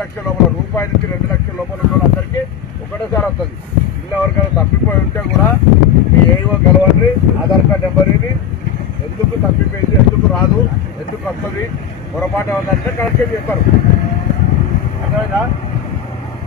లక్షల లోపల రూపాయి నుంచి 2 లక్షల లోపల ఉన్న వాళ్ళందరికీ ఒకటేసారి వస్తుంది. ఇల్లు ఎవరికైనా తప్పిపోయి ఉంటే కూడా మీ ఏవో కలవండి, ఆధార్ కార్డు నెంబర్ ఇది, ఎందుకు తప్పిపోయింది, ఎందుకు రాదు, ఎందుకు వస్తుంది, పొరపాటు ఉందంటే కరెక్ట్గా చెప్పారు. అర్థమైందా?